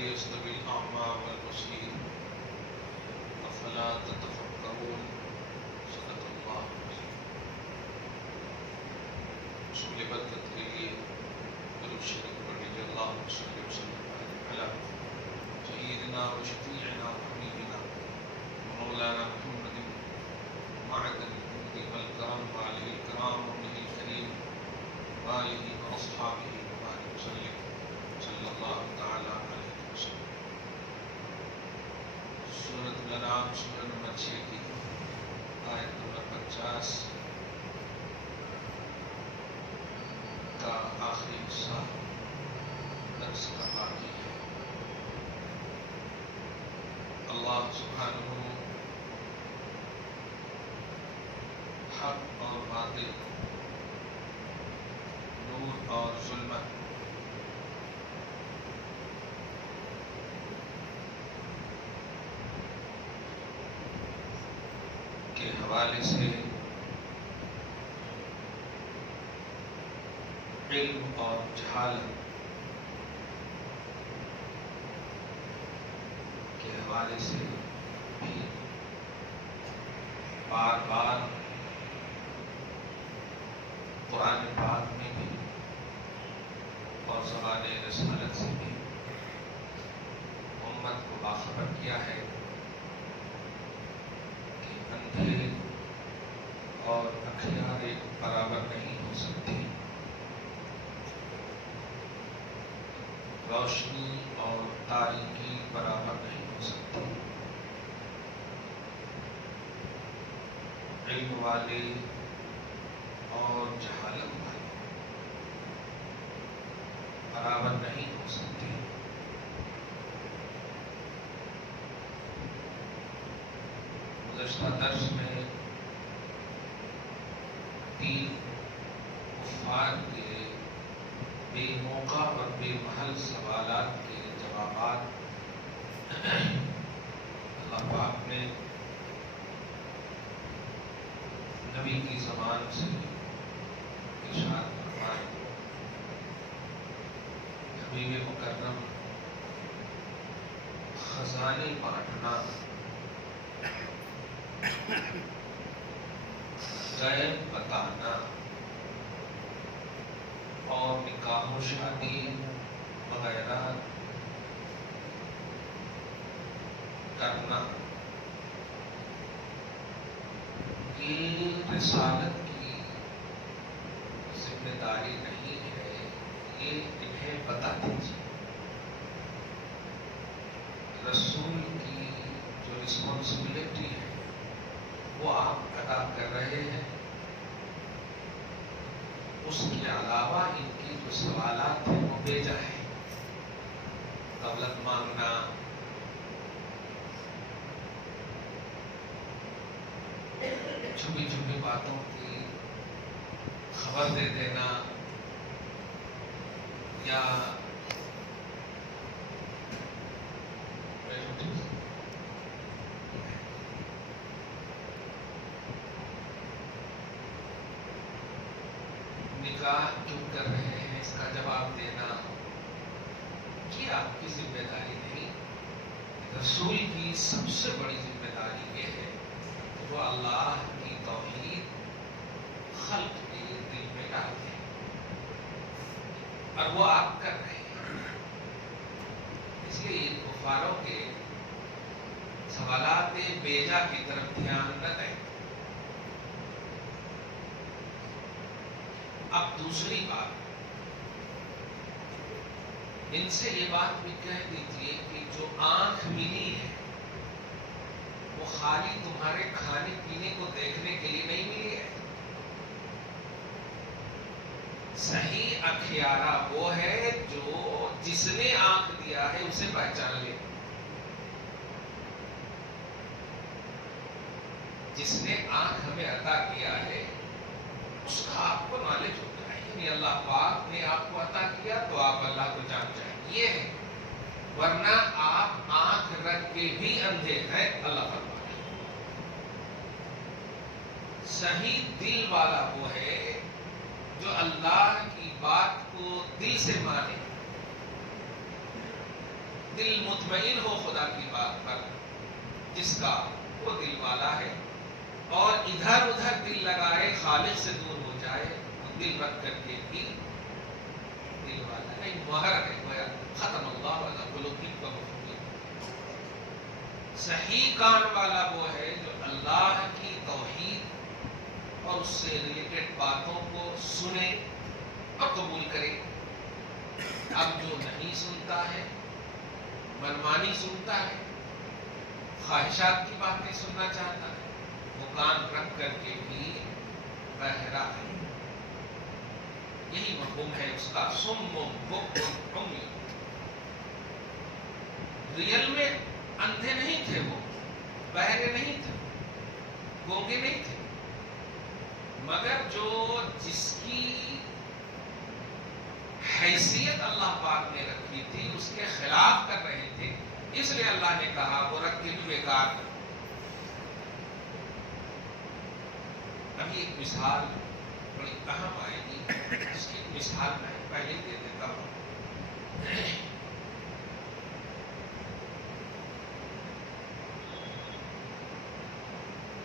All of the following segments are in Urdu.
هل يستوي الأعمى والبصير أفلا تتفكرون صدق الله العظيم. رسول برکت کے لیے درود شریف پڑھیے. اللہم صل وسلم علی سیدنا و شفیعنا و حبیبنا مولانا محمد معدن الجود والکرم وآلہ الکرام وابنہ الکریم وآلہ واصحابہ وبارک وسلم صلی اللہ تعالی علیہ وسلم. سورۃ الانعام سورہ نمبر 6 کی آیت نمبر 50 کا آخری حصہ درس کا باقی ہے. اللہ سبحانہ حق اور باطل، نور اور ظلمت، کے حوالے سے علم اور جہالت کے حوالے سے بھی بار بار قرآن پاک میں بھی اور زبان رسالت سے بھی امت کو باخبر کیا ہے کہ اندھیرے اور اخیارے برابر نہیں ہو سکتے، روشنی اور تاریکی برابر نہیں ہو سکتی، علم والے اور جہالت والے برابر نہیں ہو سکتے. گزشتہ درس میں 3 کفار کے بے موقع اور بے محل سوالات کے جوابات اللہ پاک نے نبی کی زبان سے ارشاد فرمائے. حبیب مکرم خزانے بانٹنا، غیب بتانا اور نکاح و شادی وغیرہ کرنا، یہ رسالت کی ذمہ داری نہیں ہے، یہ انہیں بتا دیجیے. رسول کی جو رسپانسبلٹی ہے وہ آپ ادا کر رہے ہیں، اس کے علاوہ ان کی جو سوالات ہیں وہ بھیجا ہے. دولت مانگنا، چھپی چھپی باتوں کی خبر دے دینا، یا نکاح کیوں کر رہے ہیں اس کا جواب دینا، یہ آپ کی ذمہ داری نہیں. رسول کی سب سے بڑی ذمہ داری یہ ہے کہ وہ اللہ کی توحید خلق کے دل میں ڈال دیں، اور وہ آپ کر رہے ہیں. اس لیے کفاروں کے سوالات بیجا کی طرف دھیان نہ دیں. اب دوسری بات، ان سے یہ بات بھی کہہ دیجئے کہ جو آنکھ ملی ہے وہ خالی تمہارے کھانے پینے کو دیکھنے کے لیے نہیں ملی ہے. صحیح اخیارہ وہ ہے جو جس نے آنکھ دیا ہے اسے پہچان لے. جس نے آنکھ ہمیں عطا کیا ہے اس کا آپ کو نالج ہوتا ہے، یعنی اللہ پاک نے آپ کو عطا کیا تو آپ اللہ کو جان جائیں، یہ ہے. ورنہ آپ آنکھ رکھ کے بھی اندھے ہیں. اللہ فرماتا ہے صحیح دل والا وہ ہے جو اللہ کی بات کو دل سے مانے. دل مطمئن ہو خدا کی بات پر، جس کا وہ دل والا ہے، اور ادھر ادھر دل لگائے خالق سے دور ہو جائے، وہ دل رکھ کر کے بھی دل والا نہیں، مہر ہے گویا ختم اللہ علی قلوبہم وهم صحیح کان والا وہ ہے جو اللہ کی توحید اور اس سے ریلیٹڈ باتوں کو سنے اور قبول کرے۔ اب جو نہیں سنتا ہے، منمانی سنتا ہے، خواہشات کی باتیں سننا چاہتا ہے، وہ کان رکھ کر کے بھی بہرا ہے۔ یہی مفہوم ہے اس کا سم بکم عمی۔ ریئل میں اندھے نہیں تھے، وہ بہرے نہیں تھے، گونگے نہیں تھے، مگر جو جس کی حیثیت اللہ پاک نے رکھی تھی اس کے خلاف کر رہے تھے، اس لیے اللہ نے کہا وہ رکھ کے بھی بیکار کر۔ ابھی ایک مثال بڑی اہم آئے گی، اس کی مثال میں پہلے دے دیتا ہوں۔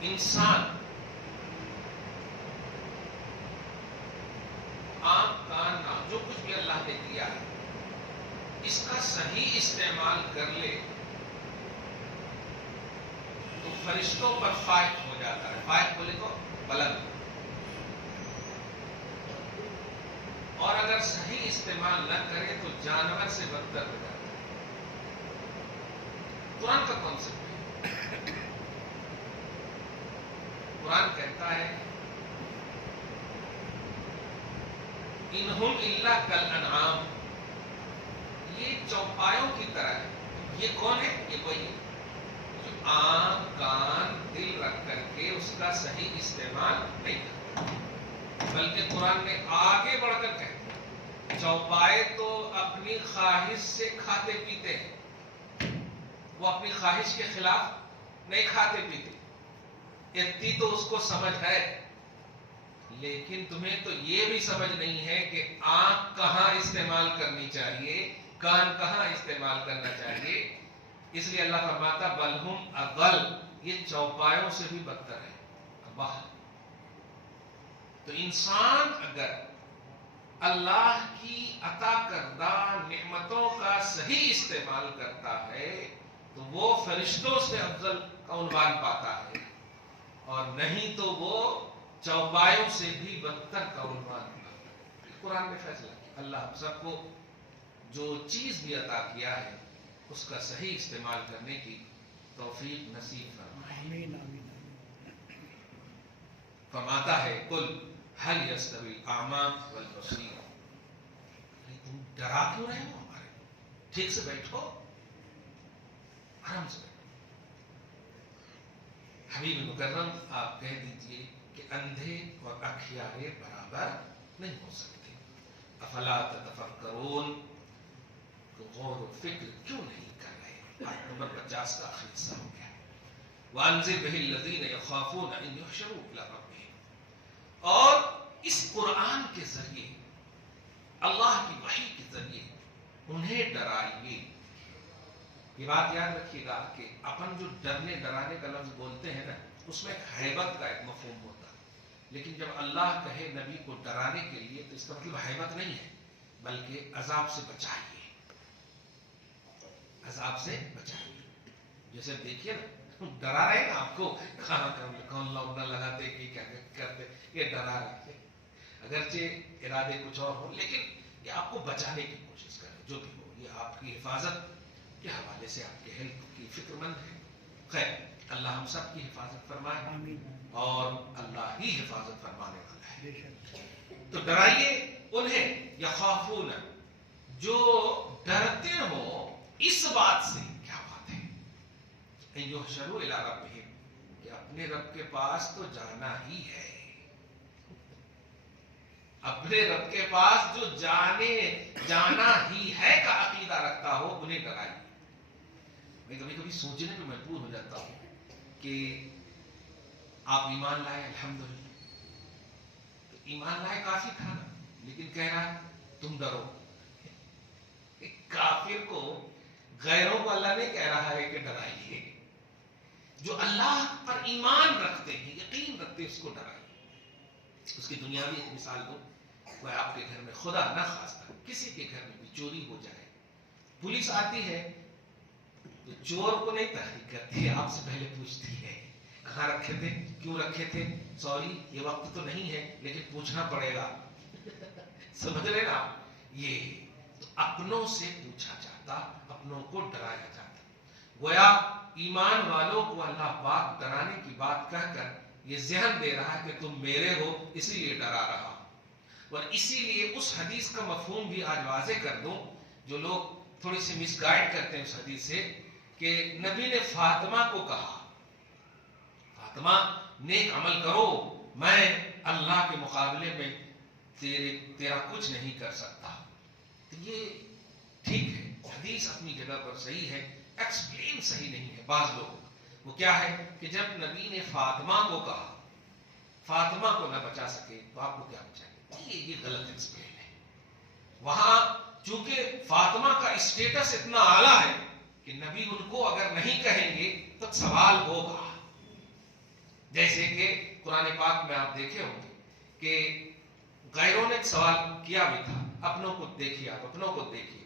انسان آنکھ کان ناک جو کچھ بھی اللہ نے دیا ہے، اس کا صحیح استعمال کر لے تو فرشتوں پر فائق ہو جاتا ہے۔ فائق بولے تو بلند، اور اگر صحیح استعمال نہ کرے تو جانور سے بدتر ہو جاتا ہے۔ قرآن کا کانسیپٹ ہے۔ قرآن کہتا ہے انہم الا کالانعام، یہ چوپایوں کی طرح ہے۔ یہ کون ہے؟ یہ وہی جو آنکھ کان دل رکھ کر کے اس کا صحیح استعمال نہیں کرتا، بلکہ قرآن نے آگے بڑھ کر کہا چوپائے تو اپنی خواہش سے کھاتے پیتے ہیں، وہ اپنی خواہش کے خلاف نہیں کھاتے پیتے، اتنی تو اس کو سمجھ ہے، لیکن تمہیں تو یہ بھی سمجھ نہیں ہے کہ آنکھ کہاں استعمال کرنی چاہیے، کان کہاں استعمال کرنا چاہیے۔ اس لیے اللہ فرماتا بلہم اضل، یہ چوپایوں سے بھی بدتر ہے۔ واہ! تو انسان اگر اللہ کی عطا کردہ نعمتوں کا صحیح استعمال کرتا ہے تو وہ فرشتوں سے افضل کا عنوان پاتا ہے، اور نہیں تو وہ چوپایوں سے بھی بدتر کا عنوان پاتا ہے۔ قرآن نے فیصلہ کیا، اللہ ہم سب کو جو چیز بھی عطا کیا ہے اس کا صحیح استعمال کرنے کی توفیق نصیب فرمائے۔ آمین آمین۔ فرماتا ہے قل هل يستوي الاعمى والبصير، تم ڈرا کیوں رہے ہو ہمارے؟ ٹھیک سے بیٹھو، آرام سے بیٹھو۔ حبیب مکرم آپ کہہ دیجئے کہ اندھے اور اکھیارے برابر نہیں ہو سکتے۔ افلا تتفکرون، تو غور و فکر کیوں نہیں کر رہے؟ آیت نمبر 50 کا آخری حصہ ہو گیا۔ وَأَنذِرْ بِهِ الَّذِينَ يَخَافُونَ أَن يُحْشَرُوا إِلَىٰ رَبِّهِمْ، اور اس قرآن کے ذریعے، اللہ کی وحی کے ذریعے انہیں ڈرائیے۔ یہ بات یاد رکھیے گا کہ اپن جو ڈرنے ڈرانے کا لفظ بولتے ہیں نا، اس میں ایک ہیبت کا ایک مفہوم ہوتا ہے، لیکن جب اللہ کہے نبی کو ڈرانے کے لیے تو اس کا مطلب ہیبت نہیں ہے، بلکہ عذاب سے بچائیے، عذاب سے بچائیے۔ جیسے دیکھیے نا، ڈرا رہے نا آپ کو، کون لوگ نہ لگاتے کہ کیا کرتے، یہ ڈرا رہے ہیں، اگرچہ ارادے کچھ اور ہو، لیکن یہ آپ کو بچانے کی کوشش کرے، جو بھی ہو، یہ آپ کی حفاظت کے حوالے سے آپ کے ہیلتھ کی فکر مند ہے۔ خیر، اللہ ہم سب کی حفاظت فرمائے، اور اللہ ہی حفاظت فرمانے والا ہے۔ تو ڈرائیے انہیں، یخافون، جو ڈرتے ہوں اس بات سے، کیا بات ہے، ان یحشروا الی ربہم، کہ اپنے رب کے پاس تو جانا ہی ہے، اپنے رب کے پاس جو جانا ہی ہے کا عقیدہ رکھتا ہو، انہیں ڈرائیے۔ میں کبھی کبھی سوچنے پہ مجبور ہو جاتا ہوں کہ آپ ایمان لائے، الحمدللہ، تو ایمان لائے کافی تھا نا، لیکن کہہ رہا ہے تم ڈرو۔ کافر کو غیروں کو اللہ نہیں کہہ رہا ہے کہ ڈرائیے، جو اللہ پر ایمان رکھتے ہیں، یقین رکھتے ہیں، اس کو ڈرائیے۔ اس کی دنیاوی ایک مثال دو، کوئی آپ کے گھر میں خدا نہ خواستہ کسی کے گھر میں بھی چوری ہو جائے، پولیس آتی ہے تو چور کو نہیں تحقیق کرتی ہے، آپ سے پہلے پوچھتی ہے کہاں رکھے تھے، کیوں رکھے تھے، سوری یہ وقت تو نہیں ہے لیکن پوچھنا پڑے گا، سمجھ رہے نا؟ یہ تو اپنوں سے پوچھا جاتا، اپنوں کو ڈرایا جاتا۔ گویا ایمان والوں کو اللہ پاک ڈرانے کی بات کہہ کر یہ ذہن دے رہا ہے کہ تم میرے ہو، اسی لیے ڈرا رہا ہوں۔ اور اسی لیے اس حدیث کا مفہوم بھی آج واضح کر دوں، جو لوگ تھوڑی سی مس گائیڈ کرتے ہیں اس حدیث سے، کہ نبی نے فاطمہ کو کہا فاطمہ نیک عمل کرو، میں اللہ کے مقابلے میں تیرا کچھ نہیں کر سکتا۔ تو یہ ٹھیک ہے، حدیث اپنی جگہ پر صحیح ہے، ایکسپلین صحیح نہیں ہے بعض لوگوں کا۔ وہ کیا ہے کہ جب نبی نے فاطمہ کو کہا فاطمہ کو نہ بچا سکے تو آپ کو کیا بچائیں گے، یہ غلط ایکسپلین ہے۔ وہاں چونکہ فاطمہ کا اسٹیٹس اتنا اعلیٰ ہے کہ نبی ان کو اگر نہیں کہیں گے تو سوال ہوگا۔ جیسے کہ قرآن پاک میں آپ دیکھے ہوں گے کہ غیروں نے سوال کیا بھی تھا، اپنوں کو دیکھیے، آپ اپنوں کو دیکھیے،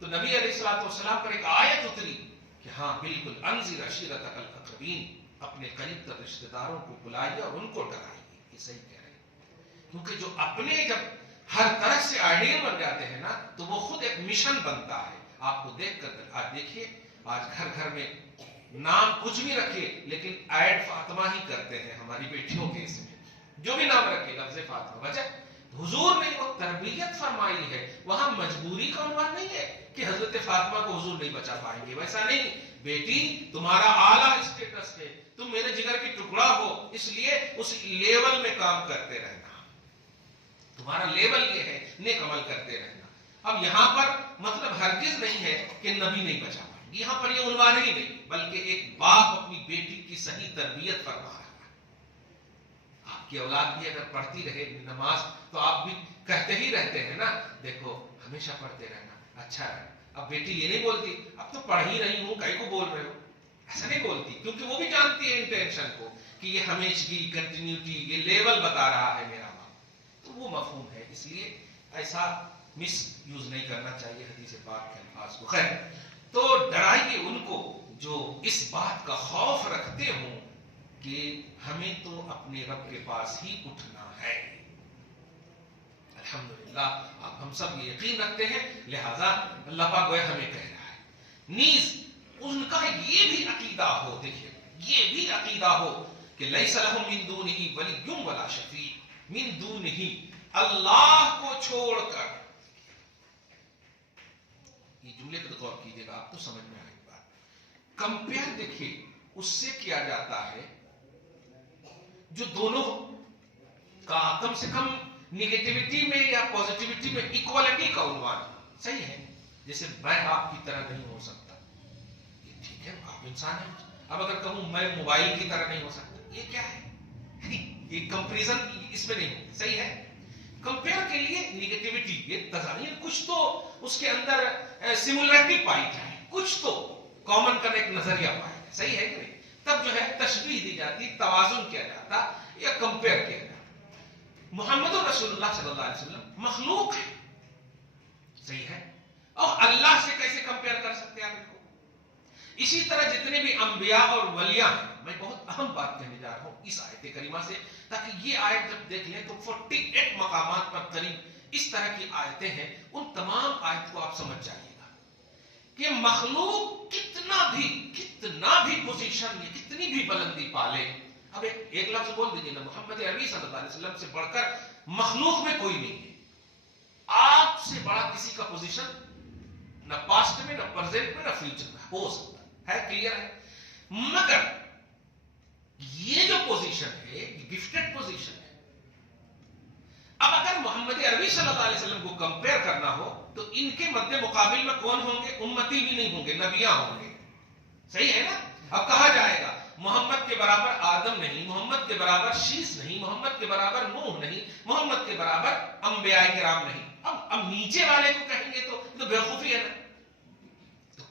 تو نبی علیہ الصلوۃ والسلام پر ایک آیت اتری کہ ہاں بالکل انذر عشیرتک الاقربین، اپنے قریب تر رشتہ داروں کو بلائیے اور ان کو ڈرائیے۔ یہ صحیح کہہ رہے ہیں، کیونکہ جو اپنے جب ہر طرح سے آئیڈیل بن جاتے ہیں نا تو وہ خود ایک مشن بنتا ہے۔ آپ کو دیکھ کر آج دیکھیے، آج گھر گھر میں نام کچھ بھی رکھے لیکن ایڈ فاطمہ ہی کرتے ہیں ہماری بیٹیوں کے، اس میں جو بھی نام رکھے لفظ فاطمہ۔ وجہ حضور نے وہ تربیت فرمائی ہے، وہاں مجبوری کا عنوان نہیں ہے کہ حضرت فاطمہ کو حضور نہیں بچا پائیں گے، ویسا نہیں۔ بیٹی تمہارا اعلیٰ اسٹیٹس ہے، تم میرے جگر کی ٹکڑا ہو، اس لیے اس لیول میں کام کرتے رہنا، تمہارا لیول یہ ہے، نیک عمل کرتے رہنا۔ اب یہاں پر مطلب ہرگز نہیں ہے کہ نبی نہیں بچا پائیں گے، یہاں پر یہ عنوان ہی نہیں، بلکہ ایک باپ اپنی بیٹی کی صحیح تربیت فرما رہا ہے۔ آپ کی اولاد بھی اگر پڑھتی رہے نماز تو آپ بھی کہتے ہی رہتے ہیں نا، دیکھو ہمیشہ پڑھتے رہنا اچھا ہے۔ اب بیٹی یہ نہیں بولتی اب تو پڑھ ہی رہی ہوں کہیں کو بول رہے ہو، ایسا نہیں بولتی، کیونکہ وہ بھی جانتی ہے انٹینشن کو کہ یہ ہمیشگی، کنٹینیوٹی، یہ لیول بتا رہا ہے میرا باپ، تو وہ مفہوم ہے۔ اس لیے ایسا مس یوز نہیں کرنا چاہیے حدیث پاک کے الفاظ کو۔ خیر، تو ڈرائیے ان کو جو اس بات کا خوف رکھتے ہوں کہ ہمیں تو اپنے رب کے پاس ہی اٹھنا ہے۔ الحمدللہ اب ہم سب یہ یقین رکھتے ہیں، لہذا اللہ پاک گویا ہمیں کہہ رہا ہے۔ نیز ان کا یہ بھی عقیدہ ہو، دیکھیے یہ بھی عقیدہ ہو کہ لیس لہم من دونہ ولی ولا شفیع، من دونہ اللہ کو چھوڑ کر، یہ جملے پر غور کیجیے گا آپ تو سمجھ میں آئے گا۔ کمپیئر دیکھیے اس سے کیا جاتا ہے جو دونوں کا کم سے کم نیگیٹیوٹی میں یا پوزیٹیوٹی میں ایکوالٹی کا عنوان صحیح ہے۔ جیسے میں آپ کی طرح نہیں ہو سکتا، یہ ٹھیک ہے، آپ انسان ہیں۔ اب اگر کہوں میں موبائل کی طرح نہیں ہو سکتا، یہ کیا ہے؟ یہ کمپیریزن اس میں نہیں ہو، صحیح ہے۔ کمپیئر کے لیے نیگیٹیوٹی، یہ تضادین، کچھ تو اس کے اندر سملرٹی پائی جائے، کچھ تو کامن کا ایک نظریہ پایا جائے، صحیح ہے کہ نہیں؟ تب جو ہے تشبیہ دی جاتی، توازن کیا جاتا یا کمپیئر کیا جاتا۔ محمد رسول اللہ صلی اللہ علیہ وسلم مخلوق ہے، صحیح ہے، اور اللہ سے کیسے کمپیئر کر سکتے ہیں آپ ان کو؟ اسی طرح جتنے بھی انبیاء اور ولیاء ہیں، میں بہت اہم بات کہنے جا رہا ہوں اس آیت کریمہ سے، تاکہ یہ آیت جب دیکھ لیں تو 48 مقامات پر قریب اس طرح کی آیتیں ہیں، ان تمام آیت کو آپ سمجھ جائیے گا کہ مخلوق کتنا بھی پوزیشن یا کتنی بھی بلندی پالے، اب ایک لفظ بول دیجئے نا، محمد عربی صلی اللہ علیہ وسلم سے بڑھ کر مخلوق میں کوئی نہیں ہے، آپ سے بڑا کسی کا پوزیشن نہ پاسٹ میں، نہ پریزنٹ میں، نہ فیوچر میں ہو سکتا ہے، کلیئر ہے؟ مگر یہ جو پوزیشن ہے یہ گفٹڈ پوزیشن ہے۔ اب اگر محمد عربی صلی اللہ علیہ وسلم کو کمپیئر کرنا ہو تو ان کے مد مقابل میں کون ہوں گے؟ امتی بھی نہیں ہوں گے، نبیاں ہوں گے، صحیح ہے نا؟ اب کہا جائے گا محمد کے برابر آدم نہیں، محمد کے برابر شیس نہیں، محمد کے برابر نوح نہیں، محمد کے برابر انبیاء کرام نہیں۔ اب نیچے والے کو کہیں گے تو بیوقوفی ہے نا؟ تو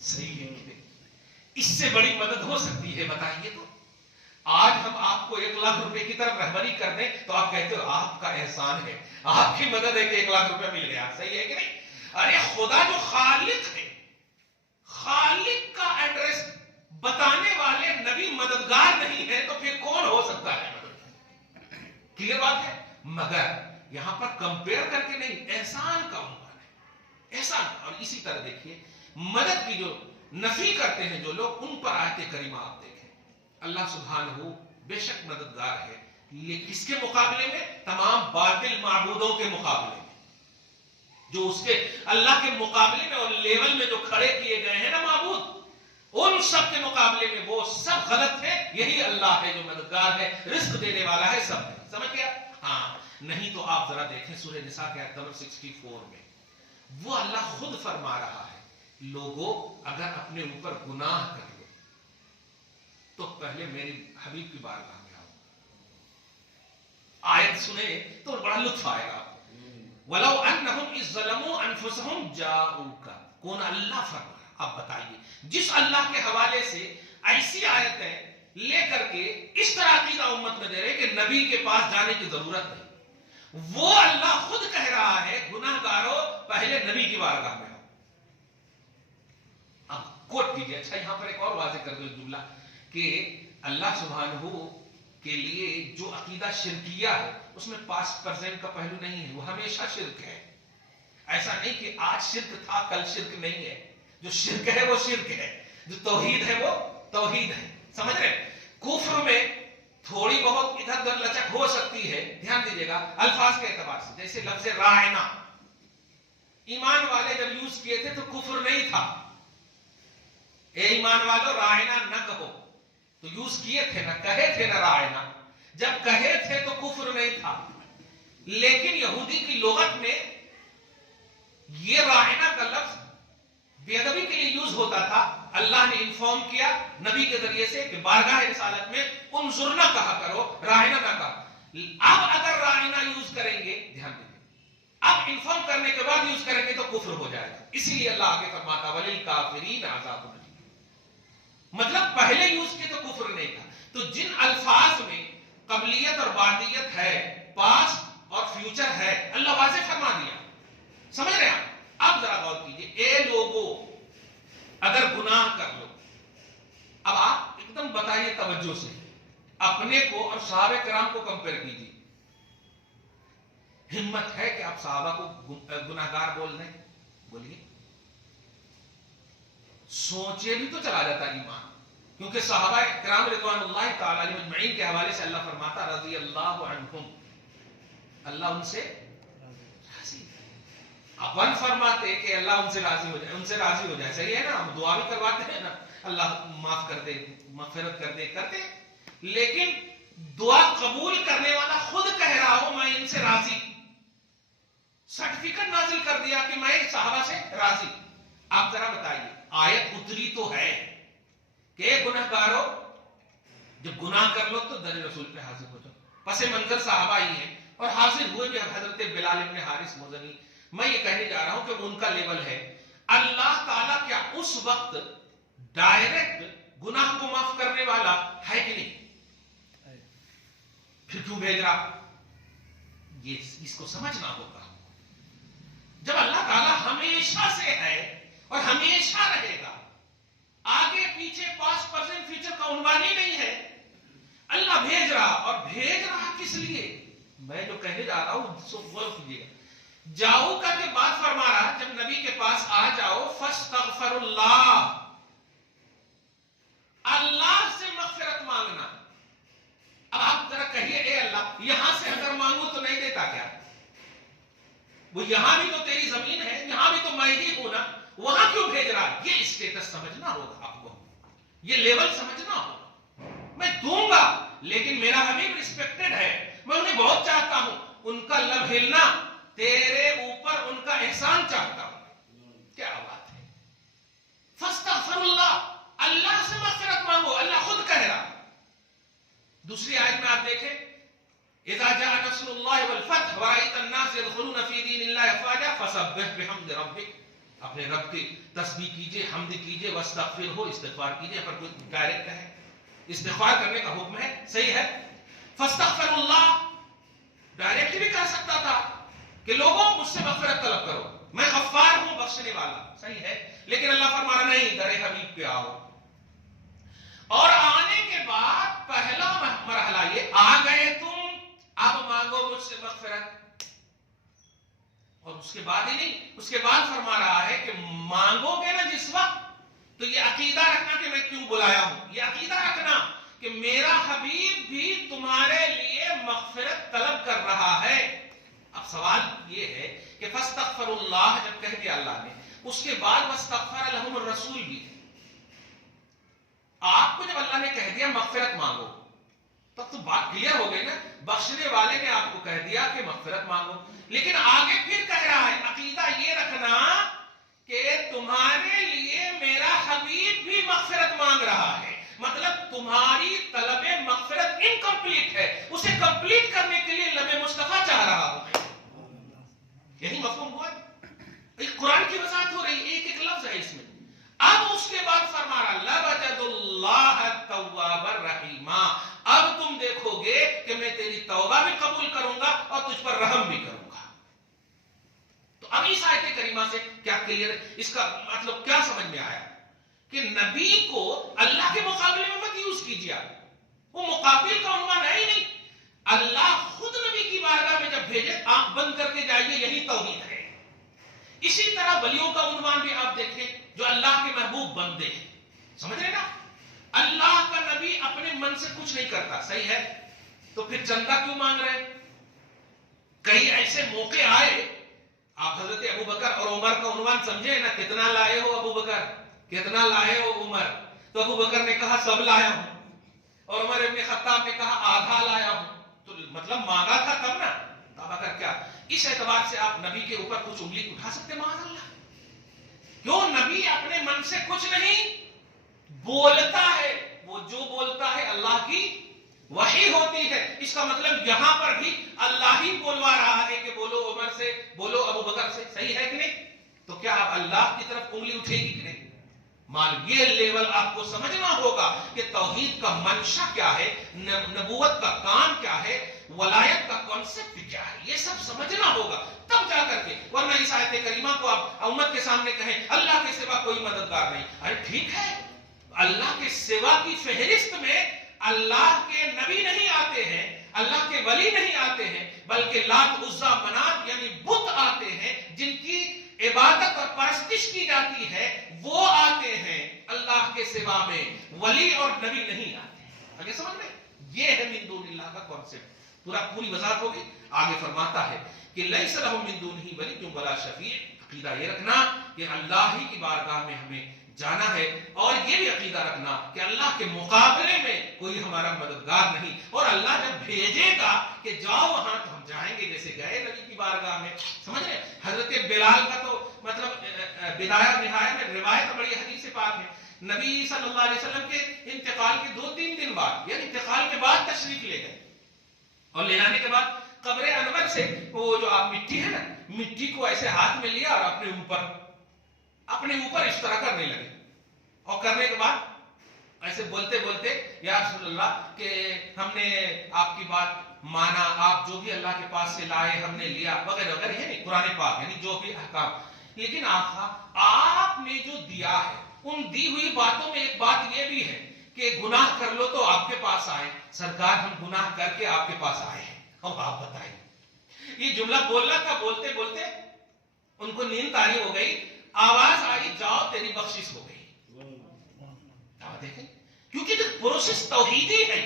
صحیح ہے کہ نہیں؟ اس سے بڑی مدد ہو سکتی ہے بتائیے تو؟ آج ہم آپ کو 1,00,000 روپے کی طرف رہبری کر دیں تو آپ کہتے ہو آپ کا احسان ہے، آپ کی مدد ہے کہ 1,00,000 روپے مل گیا. صحیح ہے کہ نہیں؟ ارے خدا جو خالق ہے، خالق کا ایڈریس بتانے والے نبی مددگار نہیں ہے تو پھر کون ہو سکتا ہے مدد؟ کلیئر بات ہے. مگر یہاں پر کمپیئر کر کے نہیں، احسان کا عنوان ہے، احسان. اور اسی طرح دیکھیے مدد کی جو نفی کرتے ہیں جو لوگ، ان پر آیت کریمہ آپ دیکھیں. اللہ سبحانہ بے شک مددگار ہے، لیکن کس کے مقابلے میں؟ تمام باطل معبودوں کے مقابلے میں، جو اس کے اللہ کے مقابلے میں اور لیول میں جو کھڑے کیے گئے ہیں نا معبود، ان سب کے مقابلے میں وہ سب غلط ہے. یہی اللہ ہے جو مددگار ہے، رزق دینے والا ہے، سب ہے. سمجھ گیا؟ ہاں. نہیں تو آپ ذرا دیکھیں سورہ نساء کے آیت نمبر 64 میں وہ اللہ خود فرما رہا ہے، لوگوں اگر اپنے اوپر گناہ کر لو تو پہلے میری حبیب کی بارگاہ میں آؤ. آیت سنیں تو بڑا لطف آئے گا. وَلَوْ أَنَّهُمْ إِذْ ظَلَمُوا أَنفُسَهُمْ جَاءُوكَ. کون اللہ فرما رہا؟ اب بتائیے جس اللہ کے حوالے سے ایسی آیتیں لے کر کے اس طرح عقیدہ امت میں دے رہے کہ نبی کے پاس جانے کی ضرورت نہیں، وہ اللہ خود کہہ رہا ہے گناہ گاروں پہلے نبی کی بارگاہ میں آؤ. اب کوٹ کیجیے. اچھا یہاں پر ایک اور واضح کر دو جملہ کہ اللہ سبحانہ کے لیے جو عقیدہ شرکیہ ہے اس میں 5% کا پہلو نہیں ہے، وہ ہمیشہ شرک ہے. ایسا نہیں کہ آج شرک تھا کل شرک نہیں ہے. جو شرک ہے وہ شرک ہے، جو توحید ہے وہ توحید ہے. سمجھ رہے؟ کفر میں تھوڑی بہت ادھر ادھر لچک ہو سکتی ہے. دھیان دیجیے گا الفاظ کے اعتبار سے، جیسے لفظ رائنا ایمان والے جب یوز کیے تھے تو کفر نہیں تھا. اے ایمان والو رائنا نہ کہو، تو یوز کیے تھے نا، کہے تھے نا رائنا. جب کہے تھے تو کفر نہیں تھا. لیکن یہودی کی لغت میں یہ رائنا کا لفظ بے ادبی کے لیے یوز ہوتا تھا. اللہ نے انفارم کیا نبی کے ذریعے سے کہ بارگاہ رسالت میں انظرنا کہا کرو، رائنا نہ کہا. اب اگر رائنا یوز کریں گے، دھیان دیجیے، اب انفارم کرنے کے بعد یوز کریں گے تو کفر ہو جائے گا. اسی لیے اللہ آگے فرماتا وَلِلْكَافِرِينَ عَذَابٌ أَلِيمٌ. مطلب پہلے یوز کیے تو کفر نہیں تھا. تو جن الفاظ میں قبلیت اور بعدیت ہے، پاسٹ اور فیوچر ہے، اللہ واضح فرما دیا. سمجھ رہے ہیں؟ اب ذرا غور کیجیے. اے لوگوں اگر گناہ کر لو، اب آپ ایک دم بتائیے توجہ سے، اپنے کو اور صحابہ کرام کو کمپیئر کیجیے. ہمت ہے کہ آپ صحابہ کو گناہگار بول دیں؟ بولیے. سوچے بھی تو چلا جاتا ایمان. کیونکہ صحابہ کرام رضوان اللہ تعالی علیہم اجمعین کے حوالے سے اللہ فرماتا رضی اللہ عنہم، اللہ ان سے راضی. اپن فرماتے کہ اللہ ان سے راضی ہو جائے، ان سے راضی ہو جائے. صحیح ہے نا؟ ہم دعا بھی کرواتے ہیں نا، اللہ معاف کر دے، مغفرت کر دے، کرتے. لیکن دعا قبول کرنے والا خود کہہ رہا ہو میں ان سے راضی، سرٹیفکیٹ نازل کر دیا کہ میں صحابہ سے راضی. آپ ذرا بتائیے، آیت اتری تو ہے کہ گناہگاروں جب گناہ کر لو تو در رسول پہ حاضر ہو جاؤ. پس منظر صحابہ ہی ہیں اور حاضر ہوئے بھی حضرت بلال ابن حارث مزنی. میں یہ کہنے جا رہا ہوں کہ ان کا لیول ہے. اللہ تعالیٰ کیا اس وقت ڈائریکٹ گناہ کو معاف کرنے والا ہے کہ نہیں؟ پھر کیوں بھیج رہا؟ یہ اس کو سمجھنا ہوگا. جب اللہ تعالیٰ ہمیشہ سے ہے اور ہمیشہ رہے گا، آگے پیچھے 5% فیوچر کا عنوان ہی نہیں ہے. اللہ بھیج رہا، اور بھیج رہا کس لیے؟ میں جو کہنے جا رہا ہوں سو غور کیجیے گا. جاؤ کا کے بعد فرما رہا جب نبی کے پاس آ جاؤ فاستغفر اللہ، اللہ سے مغفرت مانگنا. اب آپ ذرا کہیے اے اللہ یہاں سے اگر مانگو تو نہیں دیتا کیا؟ وہ یہاں بھی تو تیری زمین ہے، یہاں بھی تو میں ہی ہوں نا، وہاں کیوں بھیج رہا؟ یہ اسٹیٹس سمجھنا ہوگا آپ کو، یہ لیول سمجھنا ہوگا. میں دوں گا لیکن میرا حبیب ریسپیکٹڈ ہے، میں انہیں بہت چاہتا ہوں، ان کا لب ہلنا تیرے اوپر ان کا احسان چاہتا ہوں. کیا بات ہے؟ فاستغفر اللہ، اللہ سے مغفرت مانگو، اللہ خود کہہ رہا. دوسری آیت میں آپ دیکھیں اذا جاء نصر اللہ والفتح ورأيت الناس يدخلون في دين الله افواجا فسبح بحمد ربك. اپنے رب کی تسبیح کیجئے، حمد کیجئے، واستغفرہ، استغفار کیجئے. پر کوئی ڈائریکٹ ہے استغفار کرنے کا حکم ہے، صحیح ہے. فاستغفر اللہ ڈائریکٹ بھی کہہ سکتا تھا کہ لوگوں مجھ سے مغفرت طلب کرو، میں غفار ہوں، بخشنے والا، صحیح ہے. لیکن اللہ فرما رہا نہیں، در حبیب پہ آؤ. اور آنے کے بعد پہلا مرحلہ یہ، آ گئے تم، اب مانگو مجھ سے مغفرت. اور اس کے بعد ہی نہیں، اس کے بعد فرما رہا ہے کہ مانگو گے نا جس وقت، تو یہ عقیدہ رکھنا کہ میں کیوں بلایا ہوں، یہ عقیدہ رکھنا کہ میرا حبیب بھی تمہارے لیے مغفرت طلب کر رہا ہے. اب سوال یہ ہے کہ فاستغفر اللہ جب کہہ دیا اللہ نے، اس کے بعد واستغفر لہم الرسول بھی ہے. آپ کو جب اللہ نے کہہ دیا مغفرت مانگو، تب تو بات کلیئر ہو گئی نا، بخشنے والے نے آپ کو کہہ دیا کہ مغفرت مانگو. لیکن آگے پھر کہہ رہا ہے عقیدہ یہ رکھنا کہ تمہارے لیے میرا حبیب بھی مغفرت مانگ رہا ہے. مطلب تمہاری طلب مغفرت انکمپلیٹ ہے، اسے کمپلیٹ کرنے کے لیے لب مصطفیٰ چاہ رہا ہوں. یہی مفہوم ہوا. ایک قرآن کی وضاحت ہو رہی، ایک ایک لفظ ہے اس میں. اب اس کے بعد فرما رہا لَوَجَدُ اللَّهَ التَّوَّابَ الرَّحِيمَ، اب تم دیکھو گے کہ میں تیری توبہ بھی قبول کروں گا اور تجھ پر رحم بھی کروں گا. تو اب اس آیت کریمہ سے کیا کلیئر ہے، اس کا مطلب کیا سمجھ میں آیا کہ نبی کو اللہ کے مقابلے میں مت یوز کیجیے. وہ مقابل کا عنوان ہے ہی نہیں. اللہ خود نبی کی بارگاہ میں جب بھیجے، آنکھ بند کر کے جائیے، یہی توحید ہے. اسی طرح ولیوں کا عنوان بھی آپ دیکھیں جو اللہ کے محبوب بندے ہیں. سمجھ رہے نا، اللہ کا نبی اپنے من سے کچھ نہیں کرتا، صحیح ہے. تو پھر چندہ کیوں مانگ رہے؟ کئی ایسے موقع آئے، آپ حضرت ابو بکر اور عمر کا عنوان سمجھے نا، کتنا لائے ہو ابو بکر، کتنا لائے ہو عمر. تو ابو بکر نے کہا سب لایا ہوں، اور عمر ابن خطاب نے کہا آدھا لایا ہوں. تو مطلب مانگا تھا تب نا. اب اگر کیا اس اعتبار سے آپ نبی کے اوپر کچھ انگلی اٹھا سکتے؟ معاذ اللہ. کیوں؟ نبی اپنے من سے کچھ نہیں بولتا ہے، وہ جو بولتا ہے اللہ کی وحی ہوتی ہے. اس کا مطلب یہاں پر بھی اللہ ہی بولوا رہا ہے کہ بولو عمر سے، بولو ابو بکر سے، صحیح ہے کہ نہیں؟ تو کیا اب اللہ کی طرف انگلی اٹھے گی کہ نہیں؟ یہ لیول آپ کو سمجھنا ہوگا کہ توحید کا منشا کیا ہے، نبوت کا کام کیا ہے، ولایت کا کانسیپٹ کیا ہے، یہ سب سمجھنا ہوگا تب جا کر کے. ورنہ اس آیت کریمہ کو آپ امت کے سامنے کہیں اللہ کے سوا کوئی مددگار نہیں. ارے ٹھیک ہے، اللہ کے سوا کی فہرست میں اللہ کے نبی نہیں آتے ہیں، اللہ کے ولی نہیں آتے ہیں، بلکہ لات عزا منات یعنی بت آتے ہیں جن کی عبادت اور پرستش کی جاتی ہے، وہ آتے ہیں. اللہ کے سوا میں ولی اور نبی نہیں آتے. آگے سمجھ میں یہ ہے من دون اللہ کا کانسیپٹ. پوری وضاحت ہوگی. آگے فرماتا ہے کہ لیس لہم من دونہ ولی ولا شفیع. عقیدہ یہ رکھنا کہ اللہ ہی کی بارگاہ میں ہمیں جانا ہے، اور یہ بھی عقیدہ رکھنا کہ اللہ کے مقابلے میں کوئی ہمارا مددگار نہیں. اور اللہ جب بھیجے گا کہ جاؤ وہاں تو ہم جائیں گے، جیسے گئے نبی کی بارگاہ میں. سمجھ رہے؟ حضرت بلال کا تو مطلب بدایہ نہایہ میں روایت بڑی حدیث پاک ہے. نبی صلی اللہ علیہ وسلم کے انتقال کے 2-3 دن بعد، یعنی انتقال کے بعد تشریف لے گئے، اور لے جانے کے بعد قبر انور سے وہ جو آپ مٹی ہے نا، مٹی کو ایسے ہاتھ میں لیا اور اپنے اوپر اس طرح کرنے لگے. اور کرنے کے بعد ایسے بولتے بولتے یا رسول اللہ کہ ہم نے آپ کی بات مانا، آپ جو بھی اللہ کے پاس سے لائے ہم نے لیا وغیرہ وغیرہ، یعنی قرآن پاک یعنی جو بھی احکام. لیکن آقا آپ نے جو دیا ہے، ان دی ہوئی باتوں میں ایک بات یہ بھی ہے کہ گناہ کر لو تو آپ کے پاس آئے. سرکار ہم گناہ کر کے آپ کے پاس آئے ہیں، اب آپ بتائیں. یہ جملہ بولنا تھا، بولتے بولتے ان کو نیند طاری ہو گئی، آواز آئی جاؤ تیری بخشش ہو گئی. دیکھیں، کیونکہ پروسیس توحیدی ہے.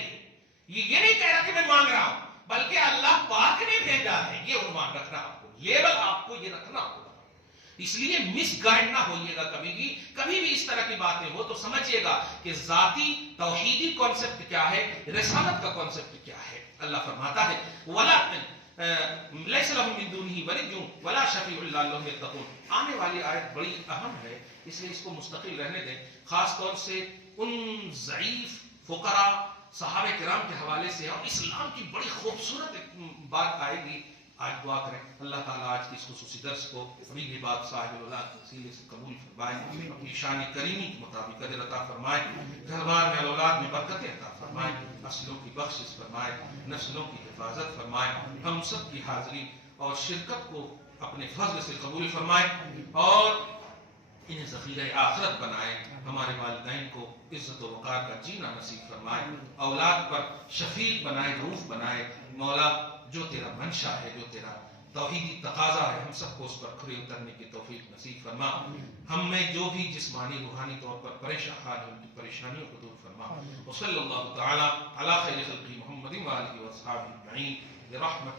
یہ نہیں کہہ رہا کہ میں مانگ رہا ہوں، بلکہ اللہ پاک نے بھیجا ہے. یہ عنوان رکھنا آپ کو، لیبل آپ کو یہ رکھنا ہوگا. اس لیے مس گائیڈ نہ ہوئیے گا کبھی بھی اس طرح کی باتیں ہو تو سمجھیے گا کہ ذاتی توحیدی کانسیپٹ کیا ہے، رسالت کا کانسیپٹ کیا ہے. اللہ فرماتا ہے وَلَا لَيْسَ لَهُم مِّن دُونِهِ وَلِيٌّ وَلَا شَفِيعٌ لَّعَلَّهُمْ يَتَّقُونَ. آنے والی آیت بڑی اہم ہے، اس لیے اس کو مستقل رہنے دیں. خاص طور سے ان ضعیف فقراء صحابہ کرام کے حوالے سے، اور اسلام کی بڑی خوبصورت بات آئے گی آج دعا کریں اللہ تعالیٰ آج کی اس خصوصی درس کو میری بات صاحب الاولاد کے وسیلے سے قبول فرمائے، اپنی شان کریمی کے مطابق اجر عطا فرمائے، گھر بار میں اولاد میں برکت عطا فرمائے، نسلوں کی بخشش فرمائے، نسلوں کی حفاظت فرمائے، ہم سب کی حاضری اور شرکت کو اپنے فضل سے قبول فرمائے اور انہیں ذخیرہ آخرت بنائے، ہمارے والدین کو عزت و وقار کا جینا نصیب فرمائے، اولاد پر شفیق بنائے، رؤوف بنائے۔ مولا جو تیرا منشا ہے، جو تیرا توحیدی تقاضا ہے، ہم سب کو اس پر کھرے اترنے کی توفیق نصیب فرما۔ ہم میں جو بھی جسمانی روحانی طور پر پریشان حال ہے، ان کی پریشانیوں کو دور فرما۔ وصلی اللہ تعالی علی خیر خلقہ محمد وآلہ وصحبہ اجمعین برحمتہ